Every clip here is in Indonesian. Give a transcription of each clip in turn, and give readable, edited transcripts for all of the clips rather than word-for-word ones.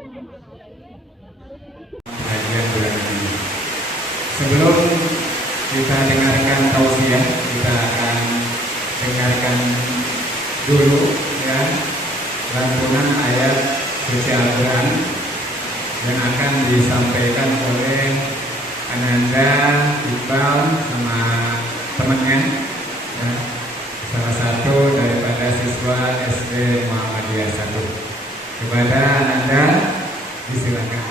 Kajian bulan ini. Sebelum kita dengarkan tausiah, kita akan dengarkan dulu ya lantunan ayat suci Al-Quran yang akan disampaikan oleh Ananda, Iqbal sama temannya ya, salah satu daripada siswa SD Muhammadiyah 1. Kepada Ananda disilakan.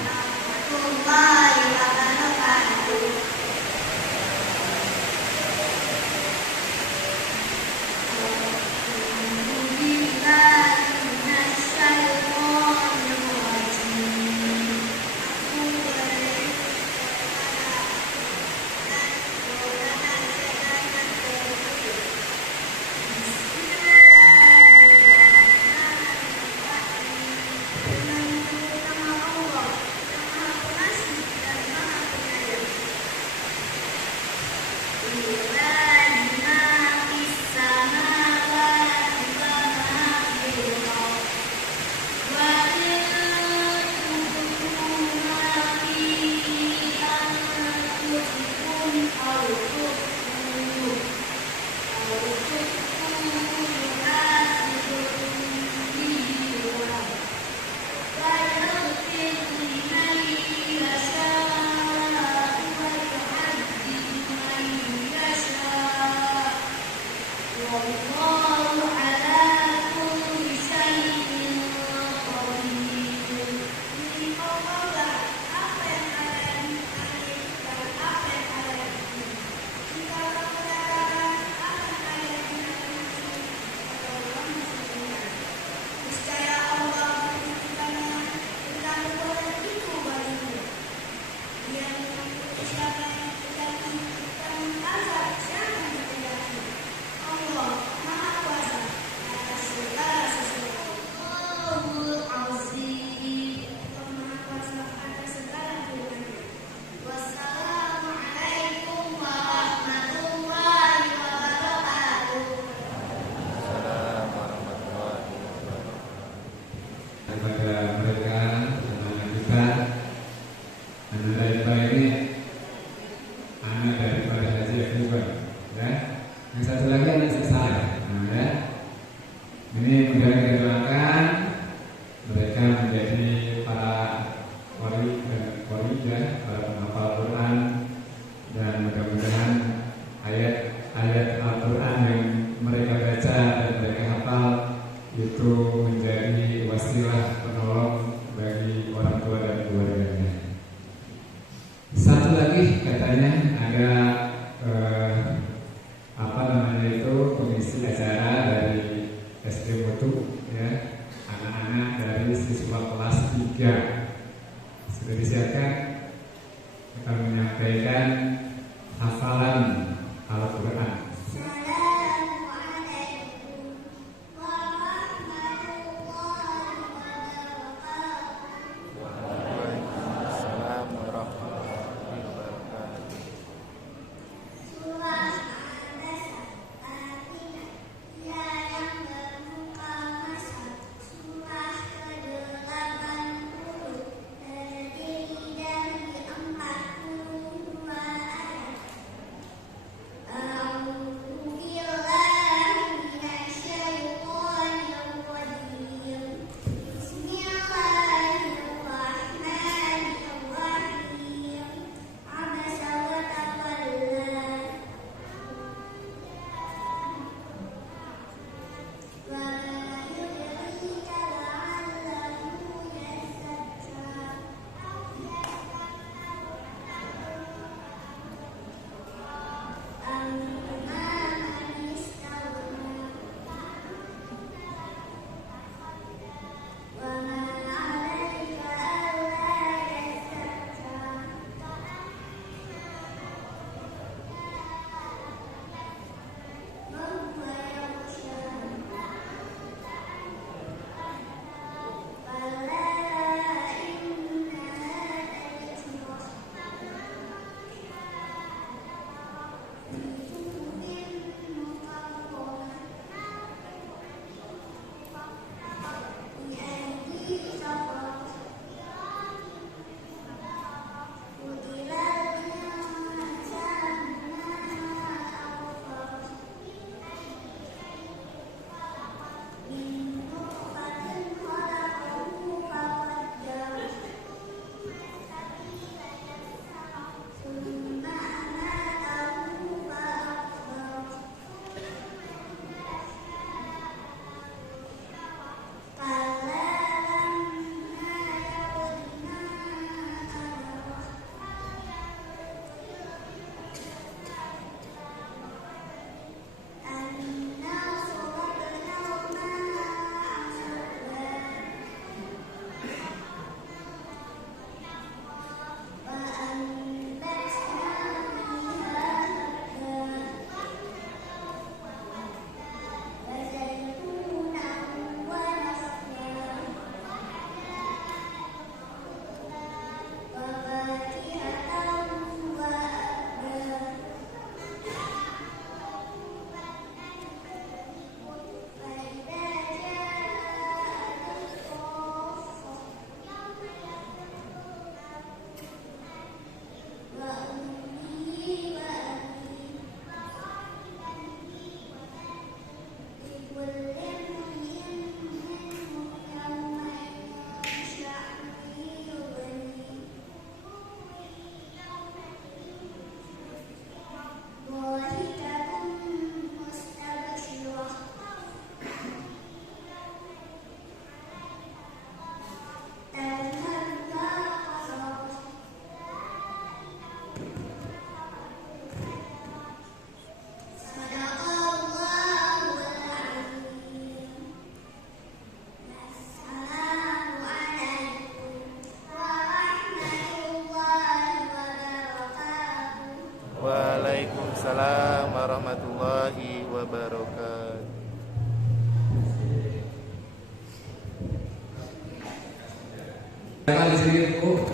Siapa di sini Bu?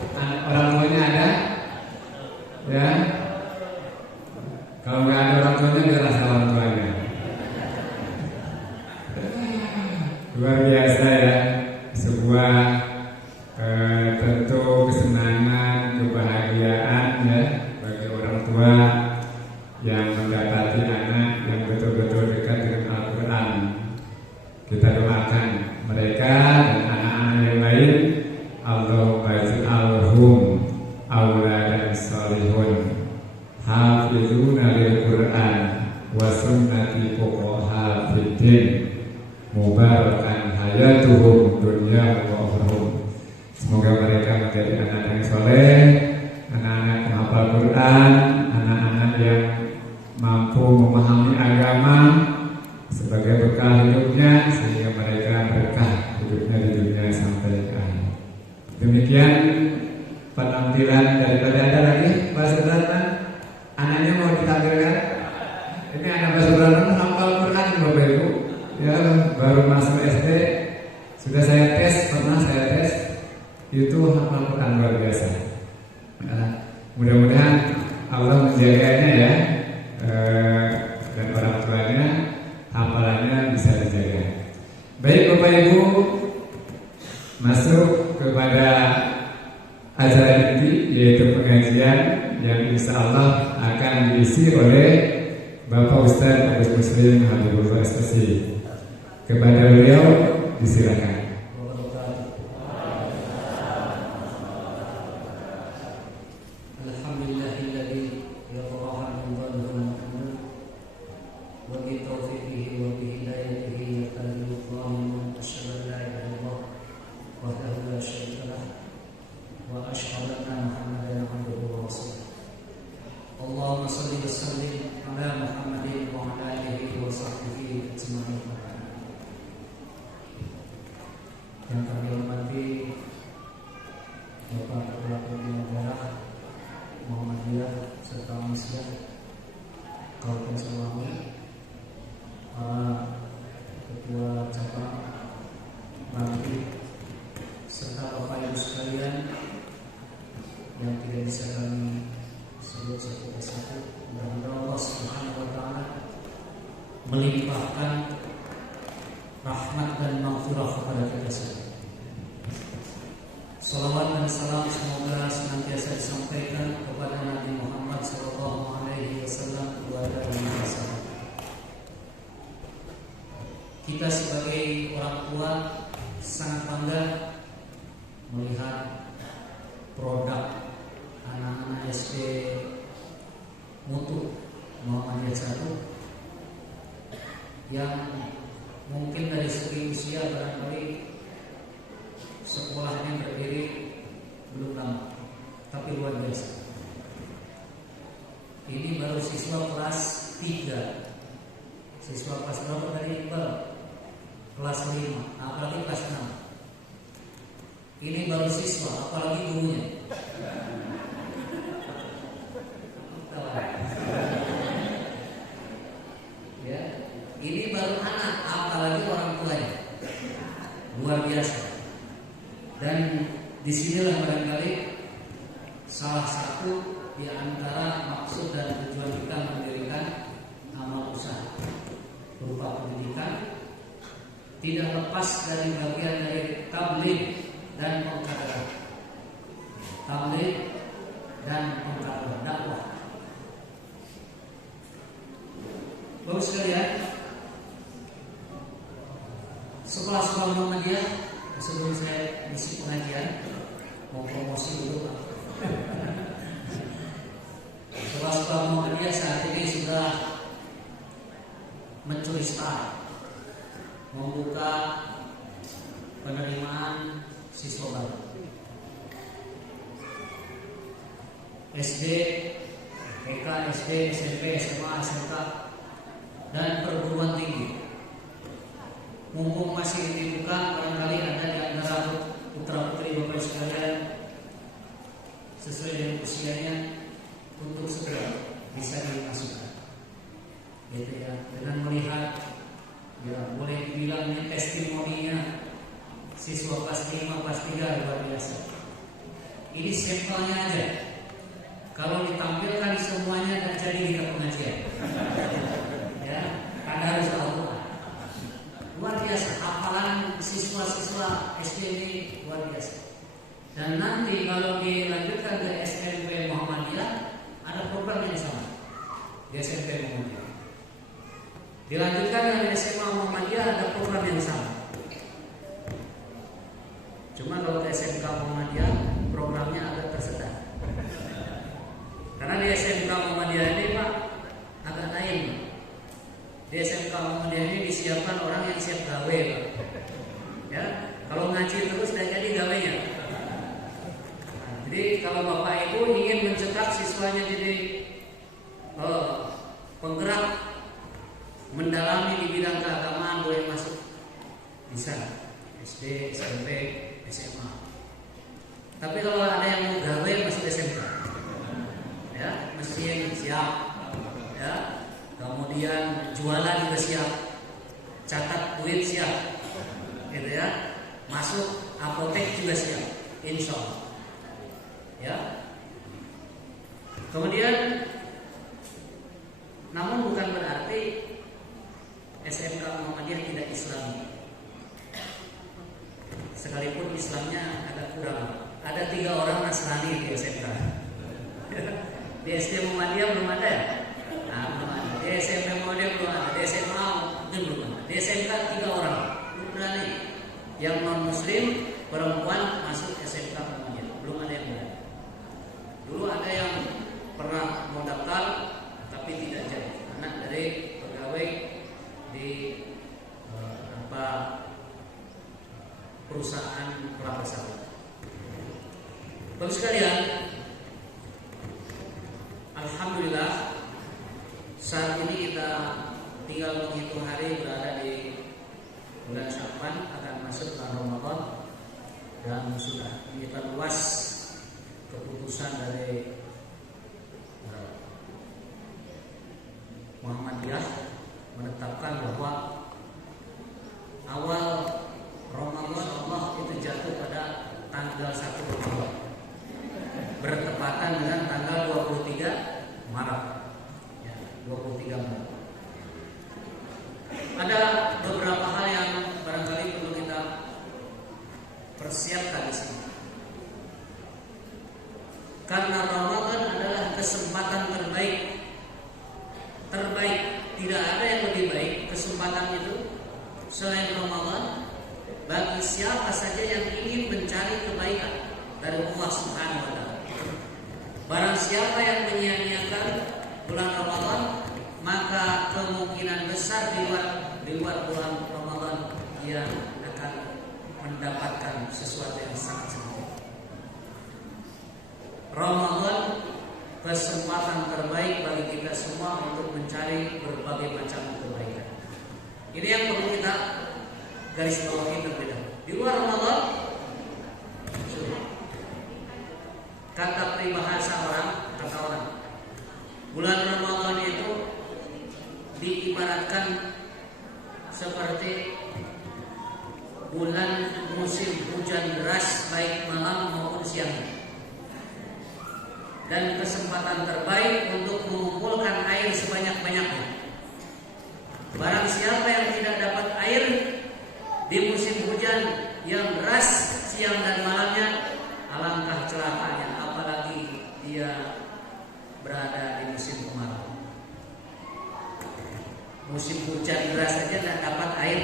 Orang tuanya ada? Ya. Kalau nggak ada orang tuanya, biarlah orang tuanya. Luar biasa ya, sebuah tentu kesenangan, kebahagiaan ya bagi orang tua yang mendapati anak yang betul-betul dekat dengan Al-Quran. Kita doakan mereka dan anak-anak yang lain, Allahumma ij'alhum auladan sholihun hafizuna lil Quran wa sunnati fuqaha fiddin mubarakan hayatuhum dunya wa ukhruhum. Semoga mereka menjadi anak yang soleh, anak-anak penghafal Quran, anak-anak yang mampu memahami agama sebagai bekal hidupnya, sehingga mereka berkah hidupnya di dunia sampai akhir. Demikian penampilan daripada. Ada lagi Pak Sudrana, anaknya mau ditampilkan. Ini anak Pak Sudrana menghafal Quran Bapak Ibu, ya baru masuk SD sudah pernah saya tes itu hafal Quran luar biasa. Mudah-mudahan Allah menjaganya ya, dan orang tuanya hafalannya bisa dijaga. Baik Bapak Ibu, masuk kepada acara inti, yaitu pengajian yang insya Allah akan diisi oleh Bapak Ustaz Agus Muslim Habibullah SPC. Kepada beliau disilakan. Allahumma salli wa sallim ala Muhammadin wa ala alihi wa sahbihi ajma'in. Yang kami hormati Bapak Ketua Pimpinan Daerah Muhammadiyah serta Muslim Kabupaten Siliwangi, para ketua cabang, Bangki, serta Bapak Ibu sekalian yang tidak bisa kami sebut satu persatu. Mudah-mudahan Allah Subhanahu wa taala melimpahkan rahmat dan maghfirah kepada kita semua. Salawat dan salam semoga senantiasa disampaikan kepada Nabi Muhammad sallallahu alaihi wasallam kepada masyarakat. Kita sebagai orang tua sangat bangga melihat produk anak-anak SD Mutu Muhammadiyah 1 yang mungkin dari segi usia barangkali sekolahnya berdiri belum lama, tapi luar biasa. Ini baru siswa kelas 3. Siswa kelas berapa tadi Iqbal? Kelas 5, apalagi kelas 6. Ini baru siswa, apalagi gurunya. Ya, ini baru anak, apalagi orang tuanya. Luar biasa. Dan disinilah barangkali salah satu di antara maksud dan tujuan kita mendirikan amal usaha berupa pendidikan, tidak lepas dari bagian dari tabligh dan pengkaderan. Tabligh dan pengkaderan dakwah. Bapak sekalian, sekolah-sekolah Muhammadiyah, sebelum saya isi pengajian, mau promosi dulu Pak. Sekolah-sekolah Muhammadiyah saat ini sudah mencuri start, membuka penerimaan siswa baru. SD, TK, SD, SMP, SMA, SMK, dan perguruan tinggi. Mumpung masih dibuka, barangkali ada di antara putra putri bapak sekalian sesuai dengan usianya untuk segera bisa dimasukkan. Gitu ya. Dengan melihat, ya boleh dibilang ini testimoninya siswa kelas 5, kelas 3 luar biasa. Ini sampelnya aja. Kalau ditampilkan semuanya dan jadi kita pengajian. Ya, Anda harus tahu. Luar biasa, hafalan siswa-siswa SD ini luar biasa. Dan nanti kalau dilanjutkan ke SMP Muhammadiyah, ada program yang sama di SMP Muhammadiyah. Dilanjutkan ke SMA Muhammadiyah, ada program yang sama. Cuma kalau ke SMK Muhammadiyah, programnya agak tersedak. Karena di SMK Muhammadiyah ini Pak agak lain. Di SMK Muhammadiyah ini disiapkan orang yang siap gawe Pak. Ya, kalau ngaji terus tidak jadi gawenya. Nah, jadi kalau Bapak Ibu ingin mencetak siswanya jadi penggerak mendalami di bidang keagamaan, boleh masuk bisa SD, SMP, SMA. Tapi kalau ada yang mau gawe masuk SMK, ya mesti yang siap, ya. Kemudian jualan juga siap, catat duit siap, gitu ya. Masuk apotek juga siap, insya Allah. Ya. Kemudian, namun bukan berarti SMK Muhammadiyah tidak Islami. Sekalipun Islamnya agak kurang. Ada 3 orang Nasrani di SMK. Di SD Muhammadiyah belum ada ya? Nah, belum ada. Di SMP Muhammadiyah belum ada. Di SMA mungkin belum ada. Di SMK 3 orang. Belum berani. Yang non Muslim perempuan masuk SMK Muhammadiyah. Belum ada yang berani. Dulu ada yang pernah mau daftar tapi tidak jadi. Anak dari pegawai di perusahaan kelapa sawit. Bapak sekalian, alhamdulillah saat ini kita tinggal menghitung hari berada di bulan Sya'ban, akan masuk bulan Ramadan, dan sudah kita luas keputusan dari Muhammadiyah menetapkan bahwa awal Ramadan Allah itu jatuh pada tanggal 1 Ramadan, bertepatan dengan tanggal 23 Maret. Ya, 23 Maret. Ada beberapa hal yang barangkali perlu kita persiapkan di sini. Karena Ramadan adalah kesempatan terbaik. Tidak ada yang lebih baik kesempatan itu selain Ramadan bagi siapa saja yang ingin mencari kebaikan dari Allah Subhanahu wa taala. Barang siapa yang menyia-nyiakan bulan Ramadan, maka kemungkinan besar di luar bulan Ramadan dia akan mendapatkan sesuatu yang sangat sedikit. Ramadan kesempatan terbaik bagi kita semua untuk mencari berbagai macam kebaikan. Ini yang perlu kita garis bawahi terlebih dahulu. Di luar Ramadan, kata peribahasa kata orang, bulan Ramadan itu diibaratkan seperti bulan musim hujan deras baik malam maupun siang. Dan kesempatan terbaik untuk mengumpulkan air sebanyak-banyaknya. Barang siapa yang tidak dapat air di musim hujan yang deras siang dan malamnya, alangkah celakanya, apalagi dia berada di musim kemarau. Musim hujan deras saja tidak dapat air,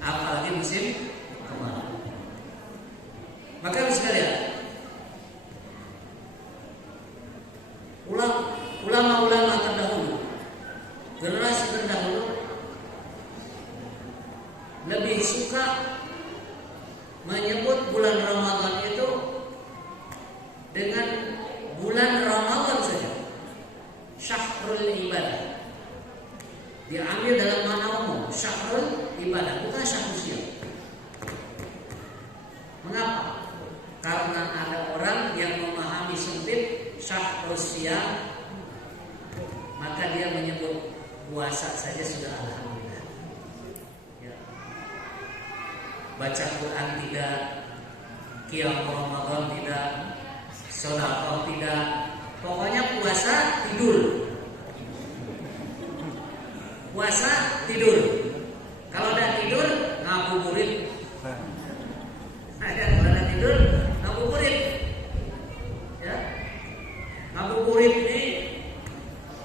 apalagi musim kemarau. Maka sekalian, ulama-ulama terdahulu, generasi terdahulu lebih suka menyebut bulan Ramadan itu dengan bulan Ramadan saja, syahrul ibadah. Diambil dalam makna umum, syahrul ibadah, bukan syahrul siang. Mengapa? Karena ada orang yang memahami sempit syahrul siang, maka dia menyebut puasa saja sudah alhamdulillah. Ya. Baca Quran tidak, qiyam Ramadan tidak, sedekah tidak. Pokoknya puasa tidur. Puasa tidur. Kalau udah tidur ngabuburit. Kalau udah tidur ngabuburit. Ya. Ngabuburit ini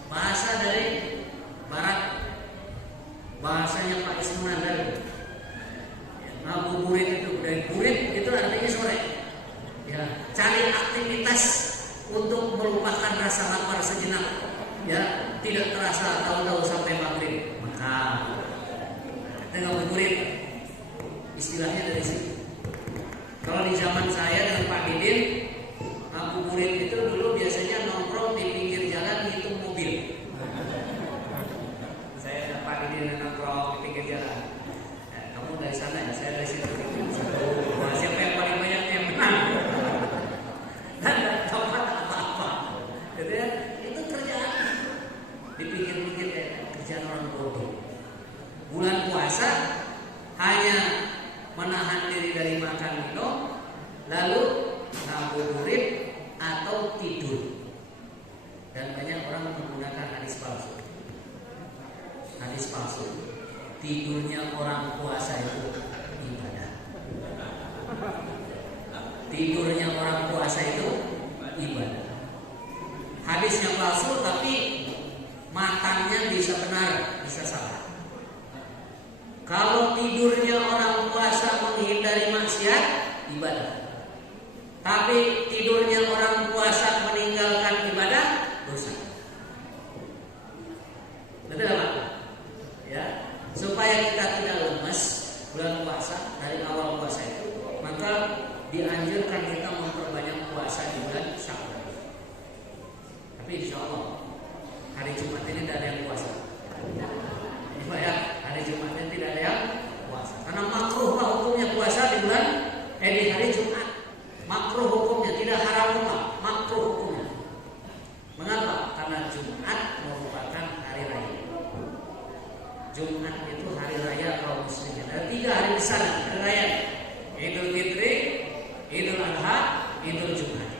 bahasa dari barat. Bahasanya Pak Ismunandar. Ngabuburit itu dari burit itu artinya sore. Ya, cari aktivitas untuk melupakan rasa lapar sejenak. Ya, tidak terasa tahu-tahu sampai maghrib. Maka ngabuburit istilahnya dari situ. Kalau di zaman saya dengan Pak Didin, ngabuburit itu dulu biasanya nongkrong di pinggir jalan hitung mobil. Saya dan Pak Didin nongkrong di pinggir jalan. Kamu dari sana ya, saya dari situ. Wah, siapa yang paling banyak yang menang? Dan tidak dapat apa-apa. Gitu ya, itu kerjaan. Dipikir-pikir kayak kerjaan orang bodoh. Bulan puasa hanya menahan diri dari makan minum, lalu ngabuburit atau tidur. Dan banyak orang menggunakan hadis palsu. Hadis palsu. Tidurnya orang puasa itu ibadah. Tidurnya orang puasa itu ibadah. Hadisnya palsu tapi matanya bisa benar, bisa salah. Kalau tidurnya orang puasa menghindari maksiat, ibadah. Tapi tidurnya orang puasa meninggalkan ibadah, dosa. Betul Pak? Ya, supaya kita tidak lemas bulan puasa dari awal puasa itu, maka dianjurkan kita memperbanyak puasa di bulan Syawal. Tapi insya Allah hari Jumat ini tidak ada yang puasa. Ya, hari Jumat ini tidak ada yang puasa. Karena makruh lah hukumnya puasa di bulan di hari Jumat. Makruh hukumnya, tidak haram hukum, makruh hukumnya. Mengapa? Karena Jumat merupakan hari raya. Jumat itu hari raya kaum muslimin. Ada 3 hari besar hari raya: Idul Fitri, Idul Adha, Idul Jumat.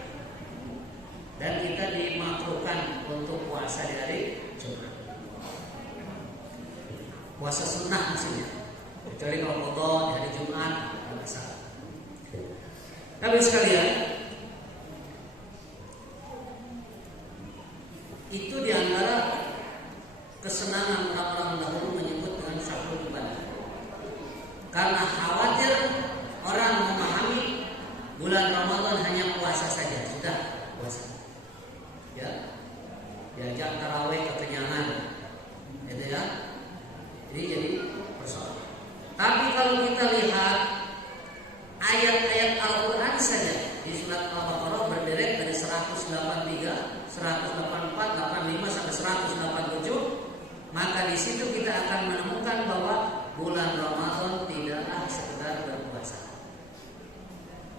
Dan kita dimakruhkan untuk puasa di hari Jumat. Puasa sunnah maksudnya. Kecuali kalau qadha di hari Jumat tidak masalah. Tapi sekalian, itu diantara kesenangan orang-orang dahulu menyebut dengan syahrul ibadah. Karena khawatir orang memahami bulan Ramadan hanya puasa saja, sudah puasa. Ya, diajak tarawih kekenyangan, gitu ya. Jadi persoalan. Tapi kalau kita lihat ayat-ayat Al-Quran saja di surat Al-Baqarah berderet dari 183, 184, 85 sampai 187, maka di situ kita akan menemukan bahwa bulan Ramadan tidaklah sekedar berpuasa.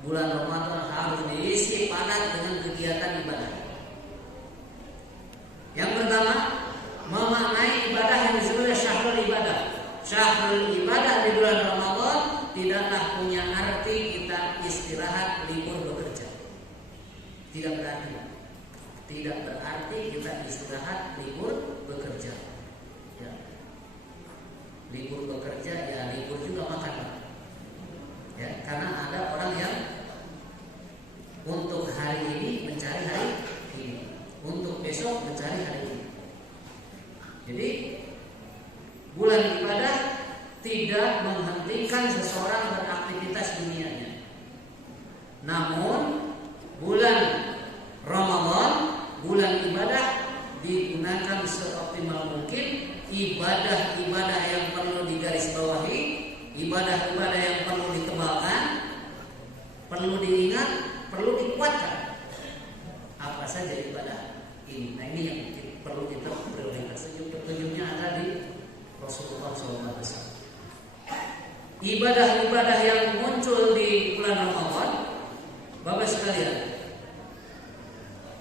Bulan Ramadan harus diisi padat dengan kegiatan ibadah. Yang pertama, memaknai ibadah yang disebut syahrul ibadah. Syahrul ibadah di bulan Ramadan tidaklah punya arti kita istirahat libur bekerja. Tidak berarti. Tidak berarti kita istirahat libur bekerja. Ya. Libur bekerja ya libur juga makan. Ya, karena ada orang yang untuk hari ini mencari hari ini, untuk besok mencari hari ini. Jadi bulan ibadah tidak menghentikan seseorang beraktivitas dunianya. Namun bulan Ramadan, bulan ibadah digunakan seoptimal mungkin. Ibadah-ibadah yang perlu digarisbawahi, ibadah-ibadah yang perlu ditebalkan, perlu diingat, perlu dikuatkan. Apa saja ibadah ini? Nah, ini yang perlu kita prioritas. Petunjuknya ada di Rasulullah SAW. Ibadah-ibadah yang muncul di bulan Ramadan, Bapak sekalian,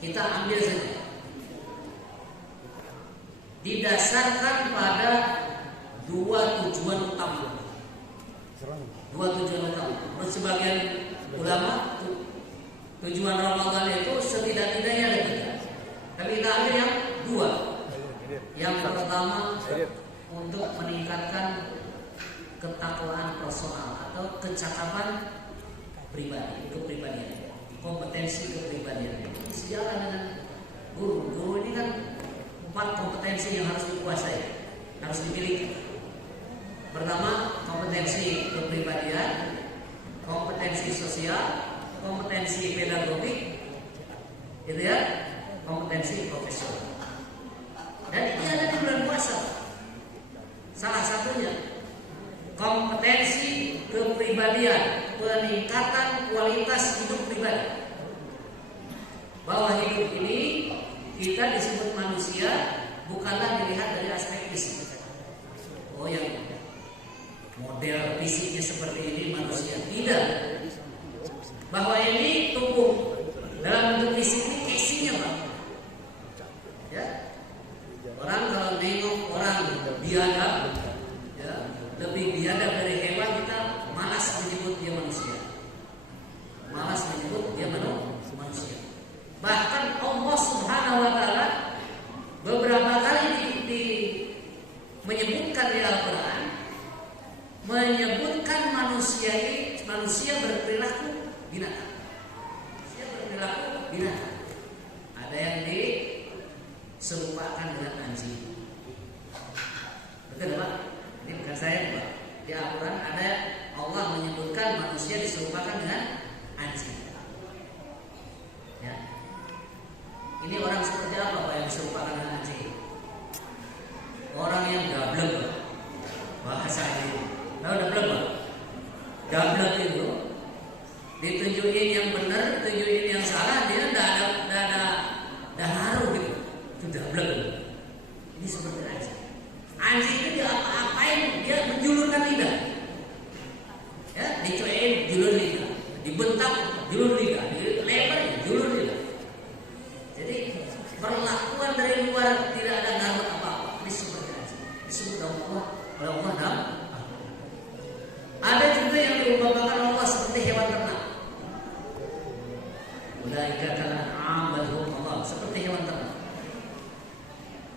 kita ambil saja. Didasarkan pada 2 tujuan utama. 2 tujuan utama. Menurut sebagian ulama, tujuan Ramadan itu meningkatkan ketakwaan personal atau kecakapan pribadi, kepribadian, kompetensi kepribadian. Sejalan dengan guru. Guru ini kan 4 kompetensi yang harus dikuasai, harus dimiliki. Pertama, kompetensi kepribadian, kompetensi sosial, kompetensi pedagogik, gitu ya, kompetensi profesional. Dan ini ada di bulan puasa. Salah satunya kompetensi kepribadian, peningkatan kualitas hidup pribadi. Bahwa hidup ini kita disebut manusia bukanlah dilihat dari aspek fisik. Oh, yang model fisiknya seperti ini manusia. Tidak. Bahwa ini tubuh dalam bentuk fisik ini casingnya, Pak. Ya. Orang kalau nengok orang biadab, ya, lebih biadab dari hewan, kita malas menyebut dia manusia. Malas menyebut dia manusia. Bahkan Allah Subhanahu wa taala beberapa kali menyebutkan di Al-Qur'an, menyebutkan manusia berperilaku binatang. Manusia berperilaku binatang. Ada yang diserupakan dengan anjing. Betul, Pak? Ini bukan saya, Pak. Di Al-Qur'an ada Allah menyebutkan manusia diserupakan dengan anjing. Ya. Ini orang seperti apa, Pak, yang diserupakan dengan anjing? Orang yang gablek, Pak. Bahasa ini. Tahu gablek, Pak? Gablek itu ditunjukin yang benar, tunjukin yang salah, dia tidak ada haru gitu. Itu gablek. Ini seperti anjing. Anjing itu dia apa-apain, dia menjulurkan lidah. Ya, dicuekin julur lidah, dibentak julur lidah, dilebar julur lidah. Jadi perlakuan dari luar tidak ada ngaruh apa-apa. Ini seperti anjing. Disebut Allah dalam. Ada juga yang diumpamakan Allah seperti hewan ternak. Ulaika kal an'am bal hum Allah, seperti hewan ternak.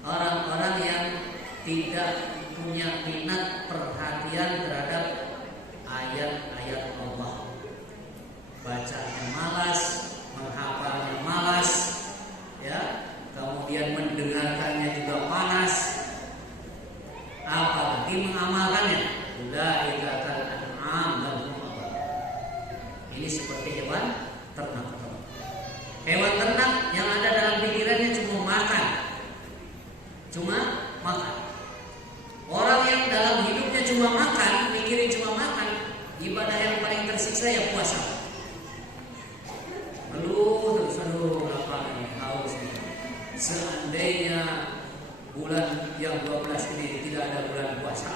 Orang-orang yang tidak punya minat perhatian terhadap ayat-ayat Allah. Bacanya malas, menghafalnya malas, ya, kemudian mendengarkannya juga panas, apalagi mengamalkannya. Ulaika kal an'am bal hum Allah. Ini seperti hewan ternak. Hewan ternak yang ada dalam pikirannya cuma makan. Orang yang dalam hidupnya cuma makan, mikirin cuma makan, ibadah yang paling tersiksa ya puasa. Aduh, lapar nih, haus nih. Seandainya bulan yang 12 ini tidak ada bulan puasa.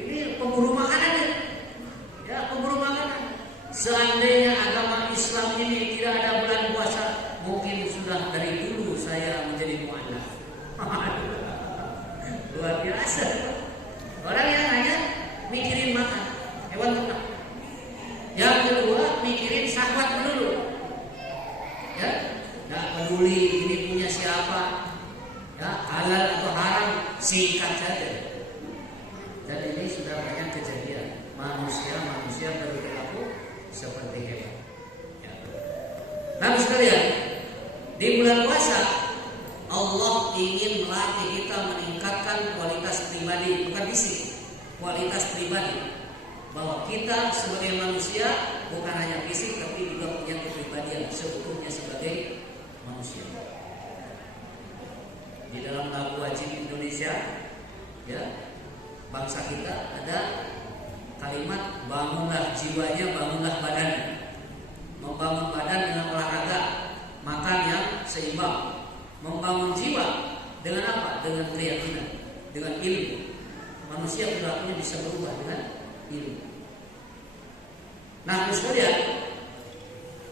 Ini pemburu makanan ya. Ya, pemburu makanan. Seandainya agama Islam ini tidak ada bulan puasa, mungkin sudah dari dulu saya menjadi mu'alaf. Luar biasa. Orang yang hanya mikirin makan, hewan ternak. Yang kedua, mikirin syahwat dulu. Ya, nggak peduli ini punya siapa, ya, halal atau haram, singkat saja. Dan ini sudah banyak kejadian. Manusia berperilaku seperti hewan. Ya. Nah, sekalian, di bulan puasa Allah ingin melatih kita meningkatkan kualitas pribadi, bukan fisik, kualitas pribadi. Bahwa kita sebagai manusia bukan hanya fisik, tapi juga punya kepribadian seutuhnya sebagai manusia. Di dalam lagu wajib Indonesia, ya, bangsa kita ada kalimat bangunlah jiwanya, bangunlah badannya. Membangun badan dengan olahraga, makan yang seimbang. Membangun jiwa dengan apa? Dengan keyakinan, dengan ilmu. Manusia perilakunya bisa berubah dengan ilmu. Nah, sekalian,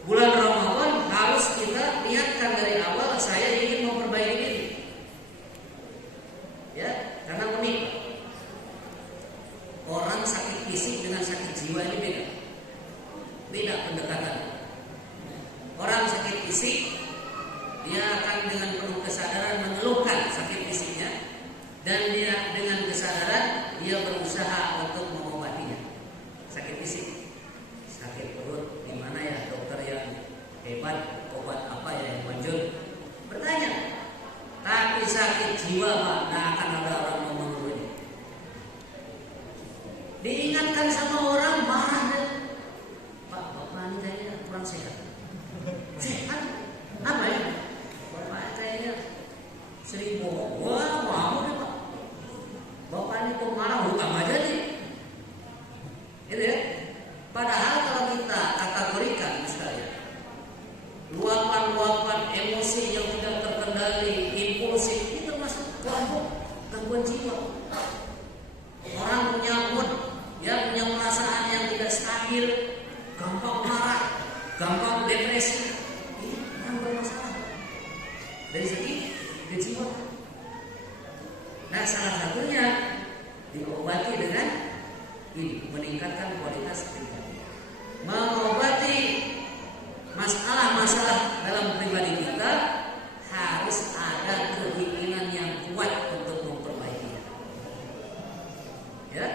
bulan Ramadan harus kita niatkan dari awal, saya ingin memperbaiki diri. Ya, karena unik. Orang sakit fisik dengan sakit jiwa ini beda. Beda pendekatan. Orang sakit fisik, dia akan dengan penuh kesadaran mengeluhkan sakit fisiknya dan dia dengan kesadaran dia berusaha untuk mengobatinya. Sakit fisik, sakit perut, di mana ya dokter yang hebat, obat apa yang manjur? Bertanya. Tapi sakit jiwa Pak, tidak akan ada orang mau mengeluh. Diingatkan sama orang marah dan Pak, bapak ini kayaknya kurang sehat. Sehat? Apa ya? Bapak kayaknya sering bohong. Wah, mau deh Pak. Bapak ini kok marah, hutang aja nih. Gitu ya. Padahal kalau kita kategorikan misalnya luapan-luapan emosi yang tidak terkendali, impulsif, itu termasuk kelompok gangguan jiwa. Orang punya mood, ya punya perasaan yang tidak stabil, gampang marah, gampang depresi, ini orang bermasalah dari segi kejiwaan. Nah, salah satunya diobati dengan ini, meningkatkan kualitas pribadi, mengobati masalah-masalah dalam pribadi kita. Harus ada keinginan yang kuat untuk memperbaikinya. Ya,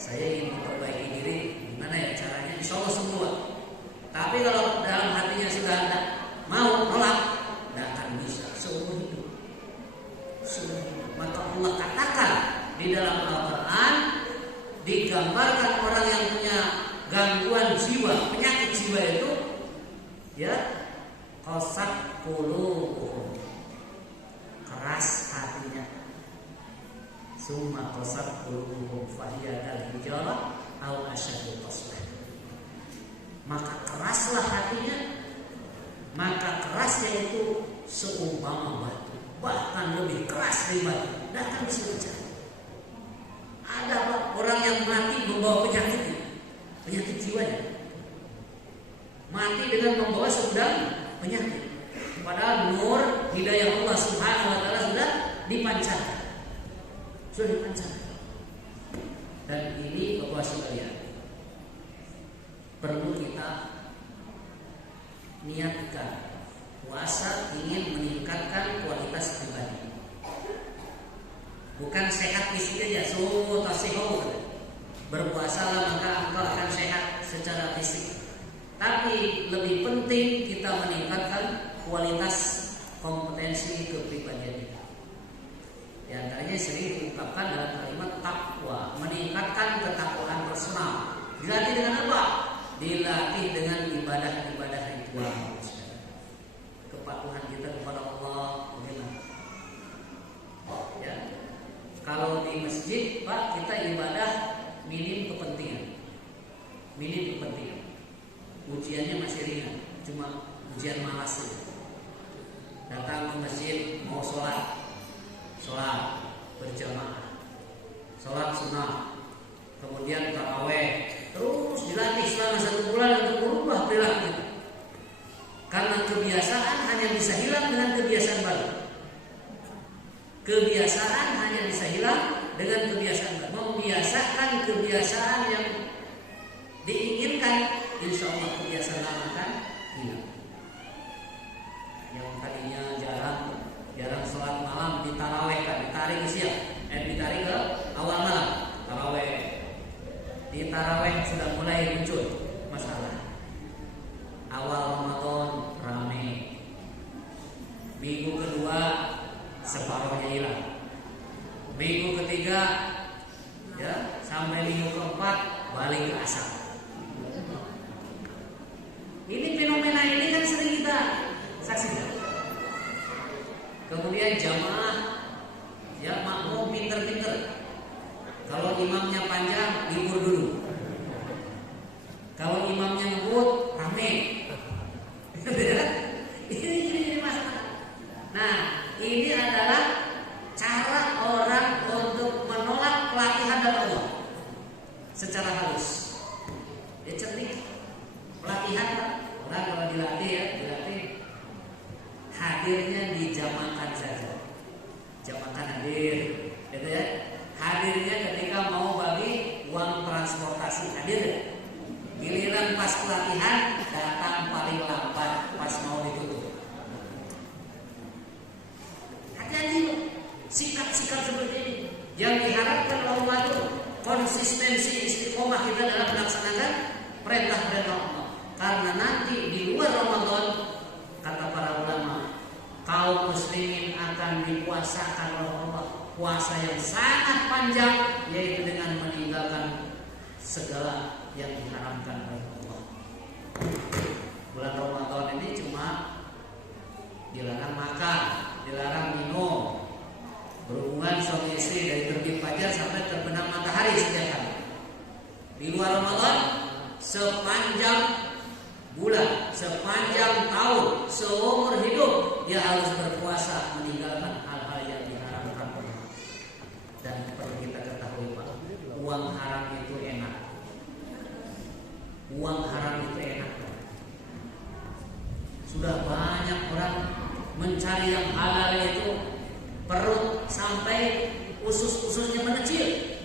saya ingin memperbaiki diri. Gimana ya caranya? Insya Allah semua. Tapi kalau dalam hatinya sudah ada mau nolak, tidak akan bisa seumur hidup. Maka Allah katakan di dalam Al-Quran, digambarkan orang yang punya gangguan jiwa, penyakit jiwa itu, ya, qasat qulubuhum, keras hatinya. Summa qasat qulubuhum fahiya kal-hijarah aw asyaddu qaswah. Maka keraslah hatinya, maka kerasnya itu seumpama batu, bahkan lebih keras dari batu, dan akan bisa pecah. Ada orang yang mati membawa penyakit jiwanya, mati dengan membawa segudang penyakit. Padahal nur hidayah Allah Subhanahu wa taala sudah dipancarkan. Dan ini Bapak sekalian, perlu kita niatkan. Puasa ingin meningkatkan kualitas pribadi. Bukan sehat fisik aja, berpuasalah maka engkau akan sehat secara fisik. Tapi lebih penting kita meningkatkan kualitas kompetensi kepribadian kita. Di antaranya sering diungkapkan dalam kalimat takwa, meningkatkan ketakwaan personal. Dilatih dengan apa? Dilatih dengan ibadah-ibadah ritual. Kepatuhan kita kepada Allah bagaimana? Ya. Kalau di masjid, Pak, kita ibadah minim kepentingan. Ujiannya masih ringan, cuma ujian malas saja. Datang ke masjid mau sholat berjamaah, sholat sunnah, kemudian taraweh, terus dilatih selama 1 bulan untuk berubah perilaku. Karena kebiasaan hanya bisa hilang dengan kebiasaan baru. Kebiasaan hanya bisa hilang dengan kebiasaan baru. Membiasakan kebiasaan yang diinginkan, insya Allah kebiasaan lama akan hilang. Yang tadinya jarang sholat malam ditarawehkan, ditarik ke siang, ditarik ke awal malam taraweh. Di taraweh sudah mulai muncul masalah. Awal Ramadan rame, minggu kedua separuhnya hilang, minggu ketiga ya sampai minggu keempat balik ke asal. Ini fenomena ini kan sering kita saksikan. Kemudian jamaah ya makmum pinter-pinter, kalau imamnya panjang libur dulu, kalau imamnya ngebut rame. Ini masalah. Nah, ini adalah cara orang untuk menolak pelatihan dari Allah secara halus. Dia cerdik. Pelatihan, orang kalau dilatih hadirnya dijamakan saja. Jamakan hadir, gitu ya. Hadirnya ketika mau bagi uang transportasi hadir. Giliran pas pelatihan datang paling lambat pas mau ditutup. Hati-hati loh, sikap-sikap seperti ini. konsistensi istiqomah kita dalam melaksanakan perintah-perintah Allah. Karena nanti di luar Ramadan, kata para ulama, kaum muslimin akan dikuasakan oleh Allah puasa yang sangat panjang, yaitu dengan meninggalkan segala yang diharamkan oleh Allah. Bulan Ramadan ini cuma dilarang makan, dilarang minum, berhubungan suami istri dari terbit fajar sampai terbenam matahari setiap hari. Di luar Ramadan, sepanjang bulan, sepanjang tahun, seumur hidup dia harus berpuasa meninggalkan hal-hal yang diharamkan. Dan perlu kita ketahui Pak, uang haram itu enak. Uang haram itu enak. Sudah banyak orang mencari yang halal itu perut sampai usus-ususnya mengecil,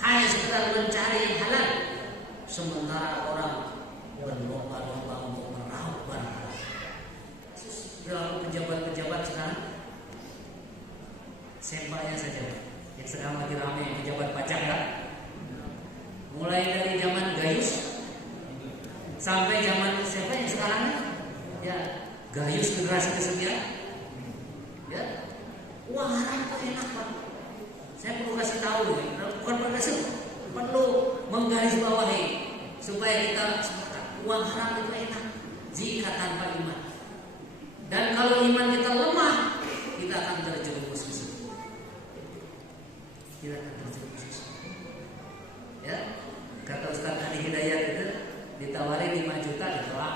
hanya sekedar mencari yang halal. Sementara orang berlomba-lomba untuk meraup barang halal. Berlaku pejabat-pejabat sekarang, sampelnya saja yang sekarang lagi ramai pejabat pajak ya. Mulai dari zaman Gayus sampai zaman siapa yang sekarang ya, Gayus generasi kesekian ya. Uang haram itu enak Pak. Saya perlu kasih tahu ya, bukan perlu, perlu menggarisbawahi supaya kita sepakat. Uang haram itu enak jika tanpa iman. Dan kalau iman kita lemah, kita akan terjerumus ke situ. Kita akan terjerumus ke situ. Ya, kata Ustaz Adi Hidayat itu ditawari 5 juta ditolak,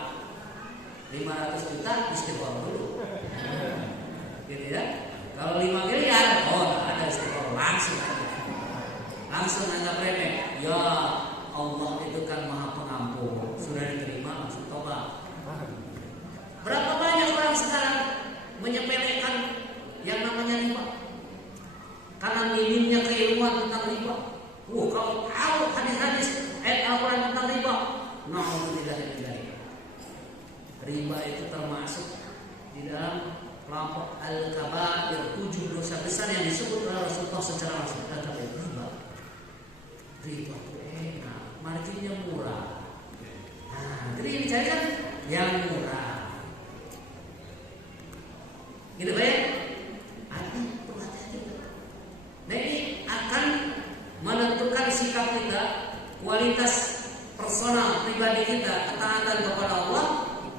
500 juta istighfar dulu. Gitu ya. Kalau 5 miliar, oh ada istighfar langsung anggap remeh. Ya Allah itu kan Maha Pengampun, sudah diterima langsung tobat. Berapa banyak orang sekarang menyepelekan yang namanya riba karena minimnya keilmuan tentang riba. Kalau tahu hadis-hadis ayat Al-Quran tentang riba, na'udzubillah min dzalik. Riba itu termasuk di dalam kelompok al-kabair, 7 dosa besar yang disebut oleh Rasulullah secara langsung. Kata riba itu enak, marginnya murah. Nah, jadi yang dicari kan yang murah. Gitu Pak ya? Perlu hati-hati. Nah ini akan menentukan sikap kita, kualitas personal pribadi kita, ketaatan kepada Allah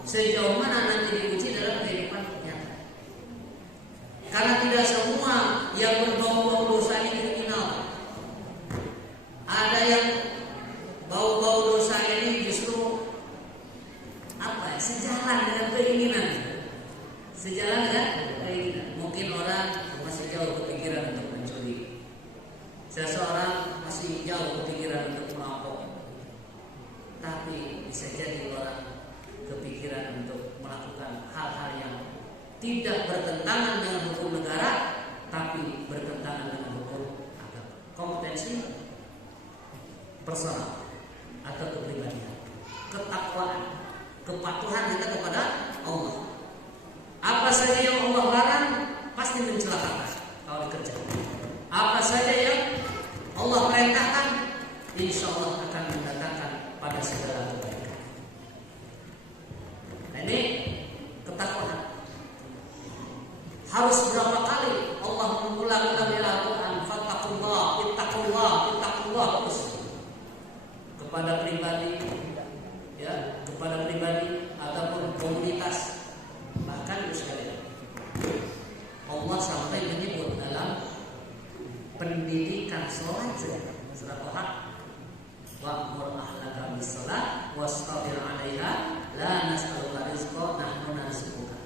sejauh mana nanti diuji dalam kehidupan nyata. Karena tidak semua yang berbau-bau dosa ini kriminal. Ada yang bau-bau dosa ini justru sejalan dengan keinginan. Sejalan dengan keinginan. Mungkin orang masih jauh kepikiran untuk mencuri. Seseorang masih jauh kepikiran untuk merampok. Tapi bisa jadi orang kepikiran untuk melakukan hal-hal yang tidak bertentangan dengan hukum negara, tapi bertentangan dengan hukum agama. Kompetensi personal atau kepribadian, ketakwaan, kepatuhan kita kepada Allah. Apa saja yang Allah larang pasti mencelakakan kalau dikerjakan. Apa saja yang Allah perintahkan, insya Allah akan mendatangkan pada segala kebaikan. Nah, ini ketakwaan. Harus berapa kali Allah mengulang-ulang Al-Quran, fattaqullah, ittaqullah, ittaqullah terus kepada pribadi, ya, kepada pribadi ataupun komunitas. Bahkan sekalian Allah sampai menyebut dalam pendidikan sholat surat Al-Haq, wa'mur ahlaka bis-shalah wastabir 'alaiha la nas'aluka rizqa nahnu narzuquka.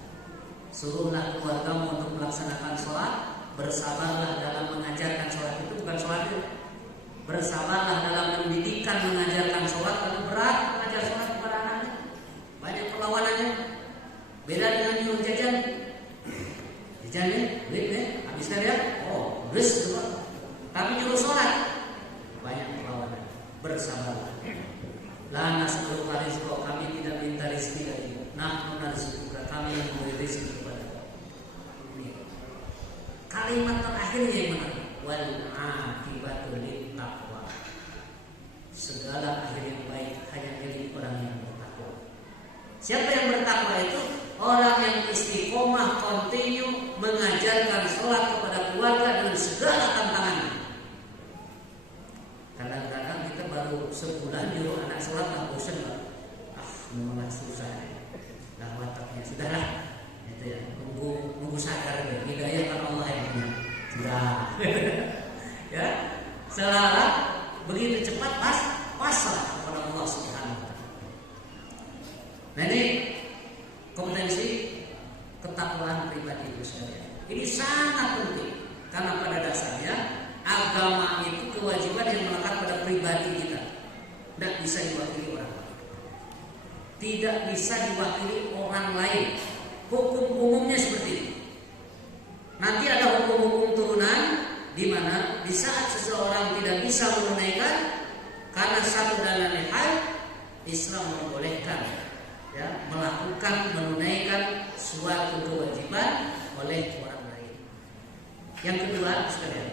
Suruhlah keluargamu untuk melaksanakan sholat, bersabarlah dalam mengajarkan sholat itu, bukan sholat itu. Bersabarlah dalam pendidikan mengajarkan sholat, karena berat mengajar sholat kepada anaknya, banyak perlawanannya. Beda dengan nyuruh jajan. Jajan duitnya habiskan ya, bes semua. Tapi nyuruh sholat banyak perlawanan. Bersabarlah. La nas'aluka rizqa, kami tidak minta rezeki darimu. Nahnu narzuquka, kami yang memberi rezeki kepadamu. Kalimat terakhirnya yang mana? Wal aqibatu lit taqwa. Siapa yang bertakwa itu? Orang yang istiqomah, continue mengajarkan sholat kepada keluarga dengan segala tantangannya. Kadang-kadang kita baru sebulan nyuruh anak sholat nggak bosan, Pak. Memang susah. Nah wataknya sudahlah, itu ya. Nunggu sadar deh. Hidayah kan Allah yang punya. Sudah. Ya, selama begitu cepat pasrah kepada Allah Subhanahu wa taala. Nah ini kompetensi ketakwaan pribadi itu sekalian. Ini sangat penting karena pada dasarnya agama itu kewajiban yang melekat pada pribadi kita. Tidak bisa diwakili orang lain. Tidak bisa diwakili orang lain. Hukum umumnya seperti itu. Nanti ada hukum-hukum turunan di mana di saat seseorang tidak bisa menunaikan karena satu dan lain hal, Islam membolehkan ya, melakukan menunaikan suatu kewajiban oleh orang lain. Yang kedua sekalian,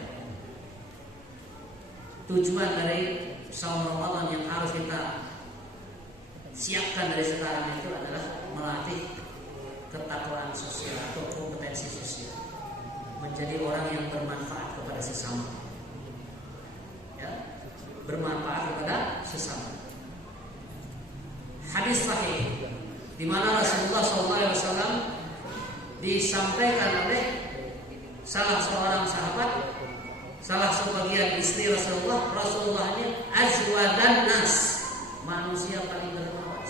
tujuan dari saum Ramadan yang harus kita siapkan dari sekarang itu adalah melatih ketakwaan sosial atau kompetensi sosial, menjadi orang yang bermanfaat kepada sesama, ya, bermanfaat kepada sesama. Hadis sahih di mana Rasulullah SAW disampaikan oleh salah seorang sahabat, salah sebagian istri Rasulullahnya azwadan nas, manusia paling bermanfaat,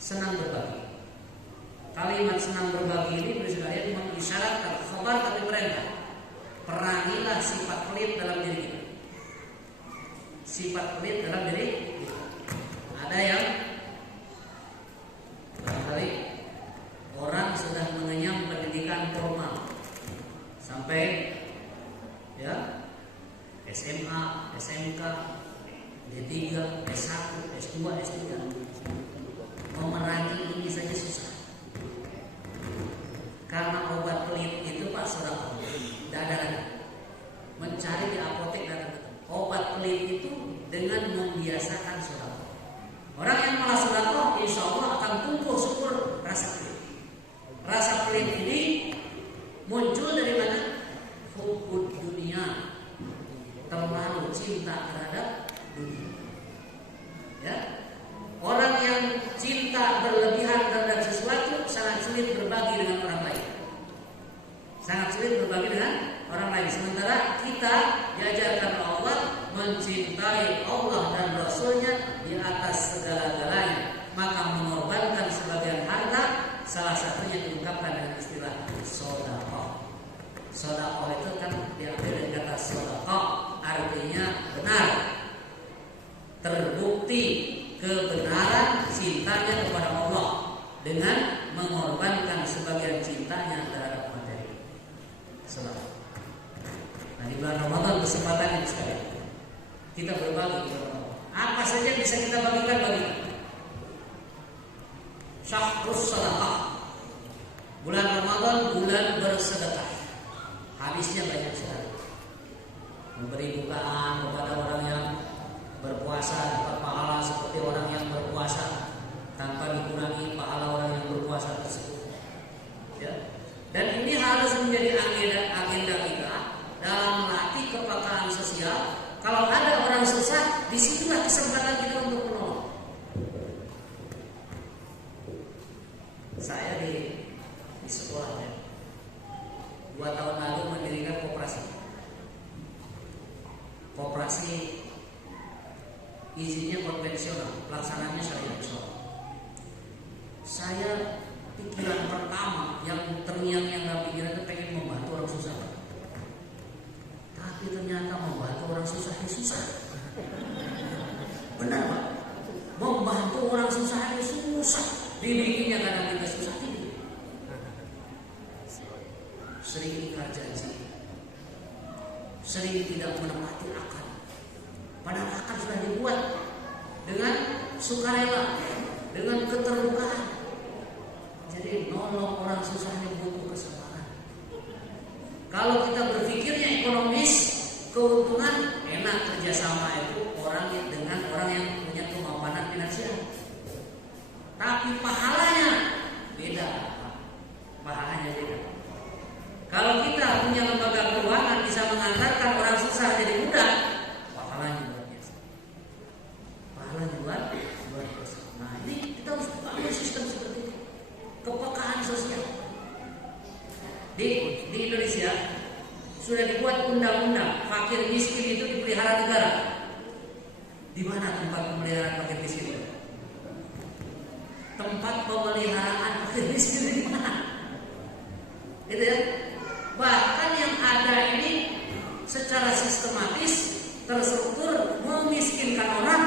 senang berbagi. Kalimat senang berbagi ini bersedia mengisyaratkan khabar tapi perintah. Perangilah sifat pelit dalam diri kita. Sifat pelit dalam diri kita. Ada yang barangkali orang sudah mengenyam pendidikan formal sampai ya SMA, SMK, D3, S1, S2, S3. Memerangi ini saja susah. Karena obat pelit itu Pak Saudara, tidak ada lagi. Mencari di apotek dan obat pelit itu dengan membiasakan saudara. Orang yang malas saudara, insya Allah akan tumbuh subur rasa pelit. Rasa pelit ini muncul dari mana? Hubud dunia, terlalu cinta terhadap dunia. Ya, orang yang cinta berlebihan terhadap sesuatu sangat sulit berbagi dengan orang lain. Sangat sulit berbagi dengan orang lain. Sementara kita diajarkan Allah mencintai Allah dan Rasulnya di atas segala-galanya. Maka mengorbankan sebagian harta, salah satunya diungkapkan dengan istilah sedekah. Sedekah itu kan diambil dari kata sedekah, artinya benar. Terbukti kebenaran cintanya kepada Allah dengan mengorbankan sebagian cintanya terhadap materi. Selamat. Nah di bulan Ramadan kesempatan ini sekali kita berbagi kepada Allah. Apa saja bisa kita bagikan. Syahrus sedekah. Bulan Ramadan bulan bersedekah. Habisnya banyak sekali. Memberi bukaan kepada orang yang berpuasa dapat pahala seperti orang yang berpuasa tanpa dikurangi pahala orang yang berpuasa tersebut. Ya. Dan ini harus menjadi agenda kita dalam melatih kepekaan sosial. Kalau ada orang susah, disitulah kesempatan kita untuk menolong. Saya di sekolah ya, 2 tahun lalu mendirikan koperasi izinnya konvensional, pelaksananya syariah Islam. Saya pikiran pertama yang terngiang-ngiang dalam pikiran itu pengen membantu orang susah. Tapi ternyata membantu orang susah itu susah. Benar Pak? Membantu orang susah itu susah. Dibikinnya kadang kita susah ini. Sering ingkar janji, sering tidak menepati akad. Padahal akad sudah dibuat dengan sukarela, dengan keterbukaan. Jadi nolong orang susah yang butuh kesabaran. Kalau kita berpikirnya ekonomis, keuntungan, enak kerjasama itu orang dengan orang yang punya kemampuan finansial. Di Indonesia sudah dibuat undang-undang fakir miskin itu dipelihara negara. Di mana tempat pemeliharaan fakir miskin itu? Tempat pemeliharaan fakir miskin di mana? Gitu ya. Bahkan yang ada ini secara sistematis terstruktur memiskinkan orang.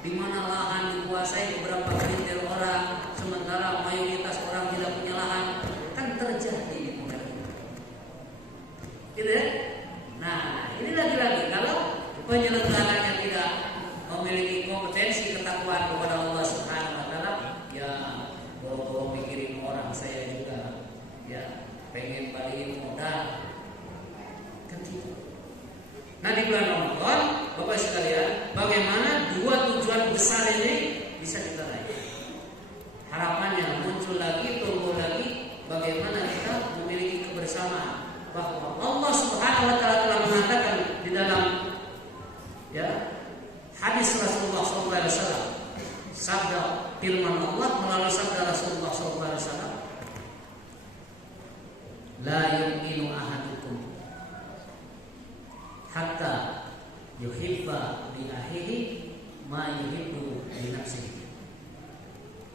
Di mana lahan dikuasai beberapa gelintir orang, sementara mayoritas orang tidak punya lahan, kan terjadi di negara kita. Gitu ya? Nah, ini lagi-lagi kalau penyelenggaranya tidak memiliki kompetensi ketakwaan kepada Allah Subhanahu wa taala, ya bawa mikirin orang, saya juga ya pengen balikin modal. Kan gitu. Nah, di bulan Ramadan, Bapak sekalian, bagaimana dua tujuan besar ini bisa kita raih? Harapannya muncul lagi, tumbuh lagi, bagaimana kita memiliki kebersamaan, bahwa Allah Subhanahu wa taala telah mengatakan di dalam ya hadis Rasulullah SAW, sabda firman Allah melalui sabda Rasulullah SAW, la yu'minu ahadukum hatta yuhibba li akhihi ma yuhibbu li nafsihi.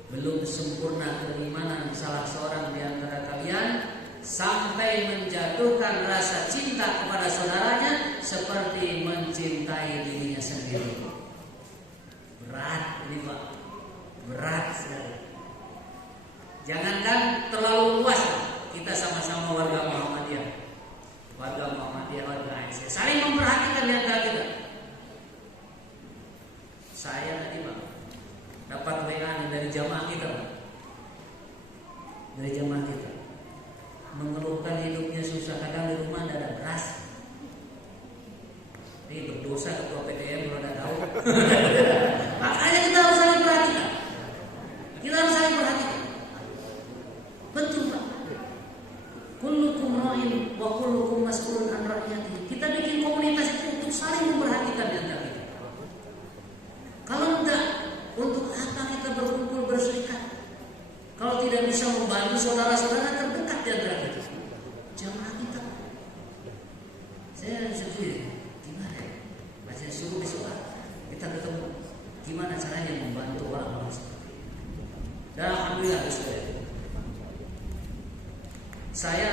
Belum sempurna keimanan salah seorang di antara kalian sampai menjatuhkan rasa cinta kepada saudaranya seperti mencintai dirinya sendiri. Berat ini Pak, berat sekali. Jangankan terlalu luas, kita sama-sama warga Muhammadiyah, warga ASY, saling memperhatikan di antara kita. Saya tadi Pak dapat WA dari jamaah kita, Pak. Dari jamaah kita mengeluhkan hidupnya susah, kadang di rumah tidak ada beras. Ini berdosa ketua PTM kalau tidak tahu. Makanya kita harus saling perhatikan. Kita harus saling perhatikan. Betul Pak. Kullukum ra'in wa kullukum mas'ulun an ra'iyatihi. Kita bikin komunitas itu untuk saling memperhatikan di antara kita. Kalau enggak, untuk apa kita berkumpul berserikat? Kalau tidak bisa membantu saudara-saudara terdekat di antara kita, jamaah kita. Saya setuju. Gimana? Baca subuh besok kita ketemu. Gimana caranya membantu orang-orang seperti ini? Dan alhamdulillah saya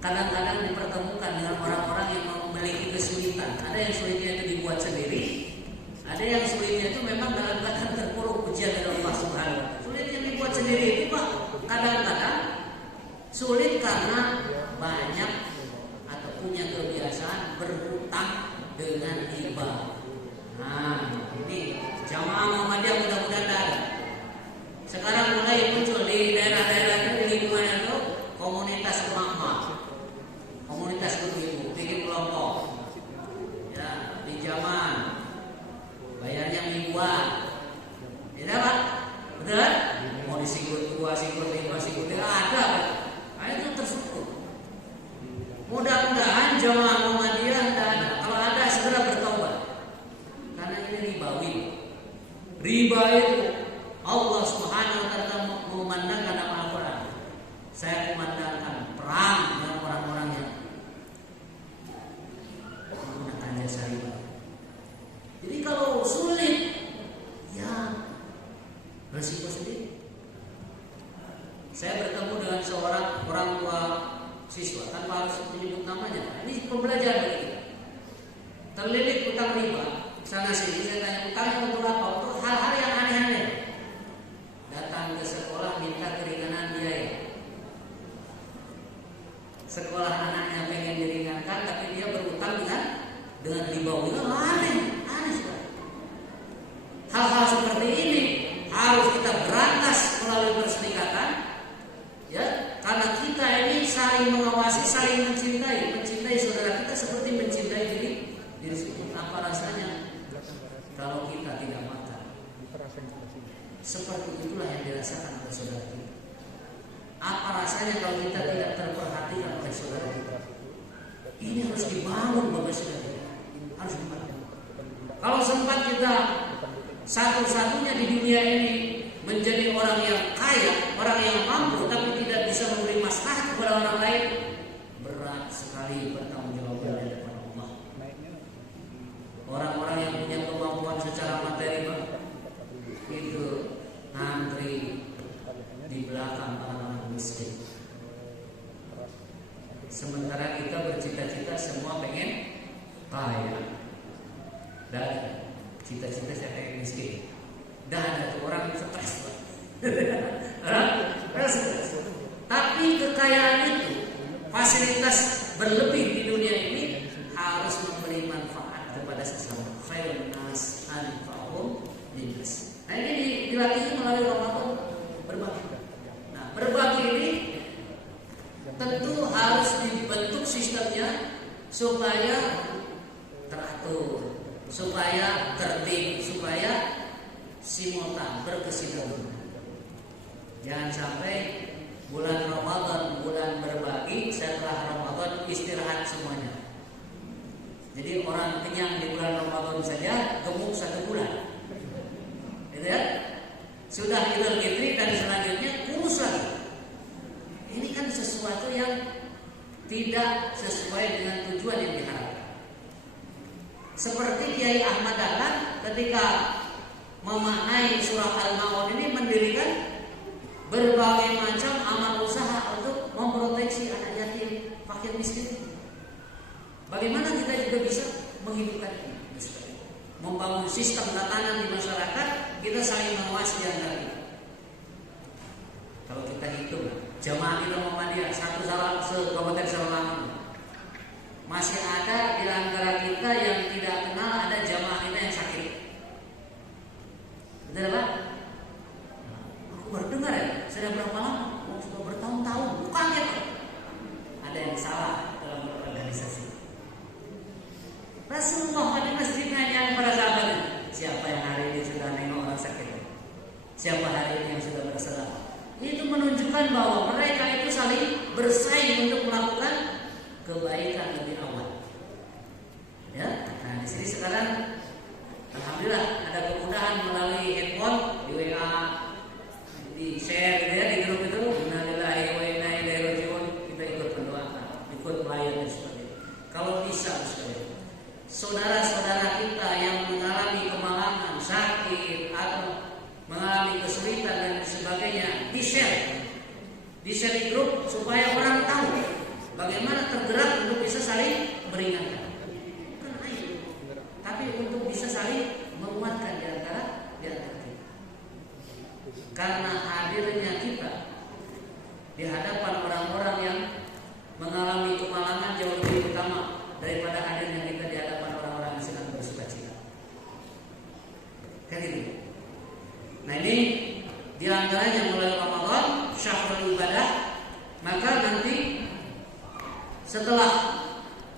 kadang-kadang dipertemukan dengan orang-orang yang memiliki kesulitan. Ada yang sulitnya itu dibuat sendiri, ada yang sulitnya itu memang dalam keadaan terpuruk ujian dari Allah Subhanahu wa taala. Sulit yang dibuat sendiri itu Pak, kadang-kadang sulit karena banyak atau punya kebiasaan berhutang dengan riba. Nah, ini jamaah Muhammadiyah mudah-mudahan ada. Sekarang mulai muncul di daerah-daerah itu lingkungan itu komunitas emak-emak, komunitas ibu-ibu, bikin kelompok. Ya, di zaman bayarnya mingguan. Tidak Pak? Betul? Mau disikut 2, sikut 5, sikut 3 ada. Nah, itu terstruktur. Mudah-mudahan jamaah Muhammadiyah kalau ada segera bertobat. Karena ini ribawi. Riba itu Allah Subhanahu wa taala memandangkan dalam Al-Qur'an. Saya memandangkan perang dengan orang-orang yang menggunakan jasa riba. Jadi kalau sulit, ya berisiko sendiri. Saya bertemu dengan seorang orang tua siswa, tanpa harus menyebut namanya. Ini pembelajaran bagi kita. Terlilit utang riba, sana sini. Saya tanya utangnya untuk apa? Untuk hal-hal yang aneh-aneh. Datang ke sekolah minta keringanan biaya. Sekolah anaknya pengen diringankan, tapi dia berutang dengan riba. Aneh sekali. Hal-hal seperti ini harus kita berantas melalui perserikatan, ya, karena kita ini saling mengawasi, saling mencintai saudara kita seperti mencintai diri sendiri. Apa rasanya kalau kita tidak makan? Seperti itulah yang dirasakan oleh saudara kita. Apa rasanya kalau kita tidak terperhatikan oleh saudara kita? Ini harus dibangun Bapak saudara kita. Harus dibangun. Kalau sempat kita satu-satunya di dunia ini menjadi orang yang kaya, orang yang mampu, tapi tidak bisa memberi maslahat kepada orang lain, berat sekali pertanggungjawaban di depan Allah. Orang-orang yang punya kemampuan secara materi itu ngantri di belakang orang-orang miskin. Sementara kita bercita-cita semua pengen kaya. Dan cita-cita saya pengen miskin. Dan ada tuh orang stres. Tapi kekayaan itu, fasilitas berlebih di dunia ini harus memberi manfaat kepada sesama. Khairun nas anfa'uhum linnas. Nah ini dilatih melalui Ramadan berbagi. Nah berbagi ini tentu harus dibentuk sistemnya supaya teratur, supaya tertib, supaya simultan berkesinambungan. Jangan sampai bulan Ramadan bulan berbagi, setelah Ramadan istirahat semuanya. Jadi orang kenyang di bulan Ramadan saja gemuk 1 bulan. Gitu ya? Sudah Idul Fitri dan selanjutnya kurus lagi. Ini kan sesuatu yang tidak sesuai dengan tujuan yang diharapkan. Seperti Kiai Ahmad Dahlan ketika memaknai surah Al-Maun ini mendirikan berbagai macam amal usaha untuk memproteksi anak yatim, fakir miskin. Bagaimana kita juga bisa menghidupkan ini? Membangun sistem tatanan di masyarakat, kita saling mengawasi di antara kita. Kalau kita hitung jamaah kita Muhammadiyah satu kabupaten Sarawak, masih ada di antara kita yang tidak kenal ada jamaah kita yang sakit. Betul Pak? Aku baru dengar ya, sudah berapa lama? Sudah bertahun-tahun. Bukan ya Pak? Ada yang salah dalam berorganisasi. Rasulullah di masjid nanya kepada sahabatnya, siapa yang hari ini sudah nengok orang sakit? Siapa hari ini yang sudah bersedekah? Itu menunjukkan bahwa mereka itu saling bersaing untuk melakukan kebaikan lebih awal. Ya, nah di sini sekarang, alhamdulillah ada kemudahan melalui handphone, di WA, di share gitu ya, di grup itu, innalillahi wa inna ilaihi raji'un, kita ikut mendoakan, ikut melayani dan sebagainya. Kalau bisa sekali, saudara-saudara kita yang mengalami kemalangan, sakit atau mengalami kesulitan dan sebagainya, di-share di grup supaya orang tahu bagaimana tergerak untuk bisa saling meringankan. Bukan aib, tapi untuk bisa saling menguatkan di antara kita. Karena hadirnya kita di hadapan orang-orang yang mengalami kemalangan jauh lebih utama daripada hadirnya kita di hadapan orang-orang yang sedang bersukacita. Kan gitu. Nah ini diantaranya mulai Ramadan, syahrul ibadah, maka nanti setelah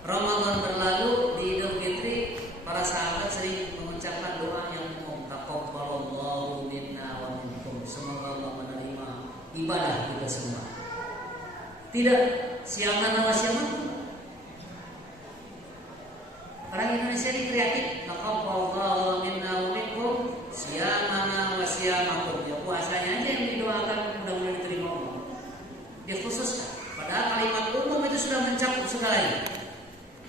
Ramadan berlalu di Idul Fitri, para sahabat sering mengucapkan doa yang taqabbalallahu minna wa minkum. Semoga Allah menerima ibadah kita semua. Tidak siaman wa siaman. Orang Indonesia ini kreatif. Taqabbalallahu minna wa minkum siyamana wa siyamakum. Ya puasanya aja yang didoakan mudah-mudahan diterima Allah. Dikhususkan. Padahal kalimat umum itu sudah mencakup segalanya.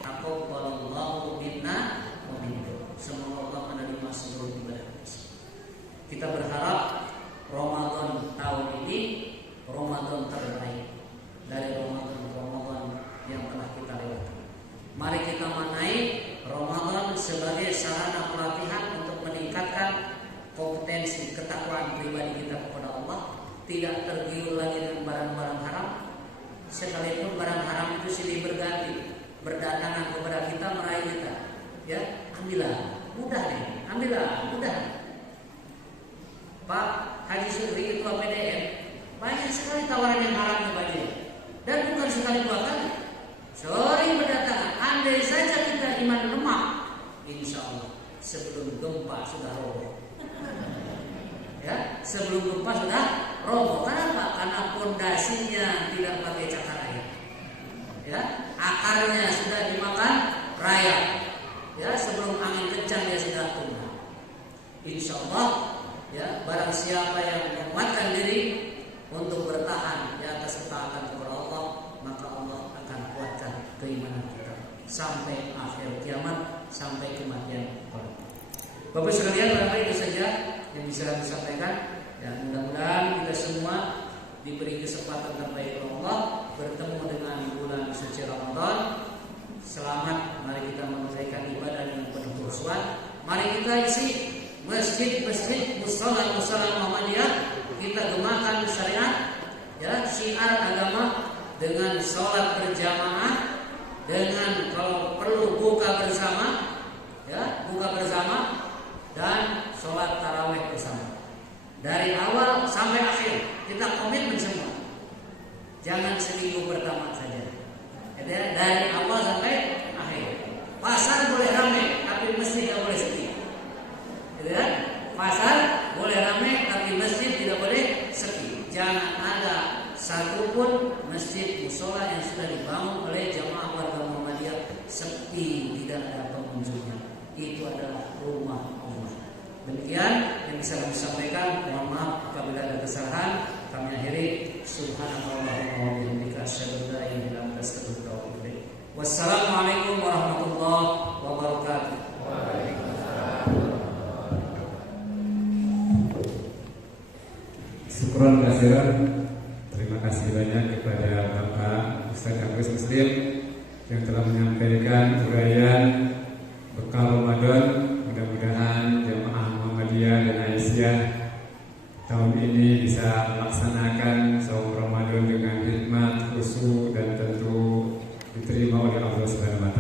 Taqabbalallahu minna wa minkum. Semoga Allah menerima seluruh ibadah kita. Berharap Ramadan tahun ini Ramadan terbaik dari Ramadan yang telah kita lewati. Mari kita maknai Ramadan sebagai sarana pelatihan untuk meningkatkan kompetensi ketakwaan pribadi kita kepada Allah, tidak tergiur lagi dengan barang-barang haram, sekalipun barang haram itu silih berganti berdatangan kepada kita, meraih kita. Ya, ambillah, mudah nih, ambillah, mudah. Pak Haji Sugri Ketua PDN, banyak sekali tawaran yang haram kepada dan bukan sekali dua kali. Sering berdatangan. Andai saja kita iman lemah, insya Allah sebelum gempa sudah roboh. Ya, sebelum gempa sudah roboh. Kenapa? Karena pondasinya tidak pakai cakar air. Ya, akarnya sudah dimakan rayap. Ya, sebelum angin kencang dia sudah tumbang. Insya Allah Ya, barang siapa yang menguatkan diri untuk bertahan di atas ketaatan kepada Allah, maka Allah akan kuatkan keimanan kita sampai akhir kiamat, sampai kematian. Bapak sekalian, barangkali itu saja yang bisa disampaikan. Dan mudah-mudahan kita semua diberi kesempatan terbaik oleh Allah bertemu dengan bulan suci Ramadan. Selamat, mari kita menunaikan ibadah dengan penuh khusyuan. Mari kita isi masjid-masjid, musala-musala Muhammadiyah, kita gemakan syariat, ya, syiar agama dengan sholat berjamaah, dengan kalau perlu buka bersama, ya, buka bersama dan sholat tarawih bersama. Dari awal sampai akhir kita komitmen semua. Jangan seminggu pertama saja. Ya, dari awal sampai akhir. Pasar boleh ramai, tapi masjid tidak boleh sepi. Ya, pasar boleh ramai, tapi masjid tidak boleh sepi. Jangan ada satupun masjid musola yang sudah dibangun oleh jamaah warga Muhammadiyah sepi, tidak ada pengunjungnya. Itu adalah rumah Allah. Demikian yang bisa kami sampaikan. Mohon maaf apabila ada kesalahan. Kami akhiri. Subhanallahumma wa bihamdika asyhadu an la ilaha illa anta astaghfiruka wa atubu ilaik. Wassalamualaikum warahmatullahi wabarakatuh. Syukron kasiran. Terima kasih banyak kepada Bapak Ustaz Agus Muslim yang telah menyampaikan uraian bekal Ramadan. Mudah-mudahan jamaah Muhammadiyah dan Aisyah tahun ini bisa melaksanakan saum Ramadan dengan hikmat, khusyuk, dan tentu diterima oleh Allah Subhanahu wa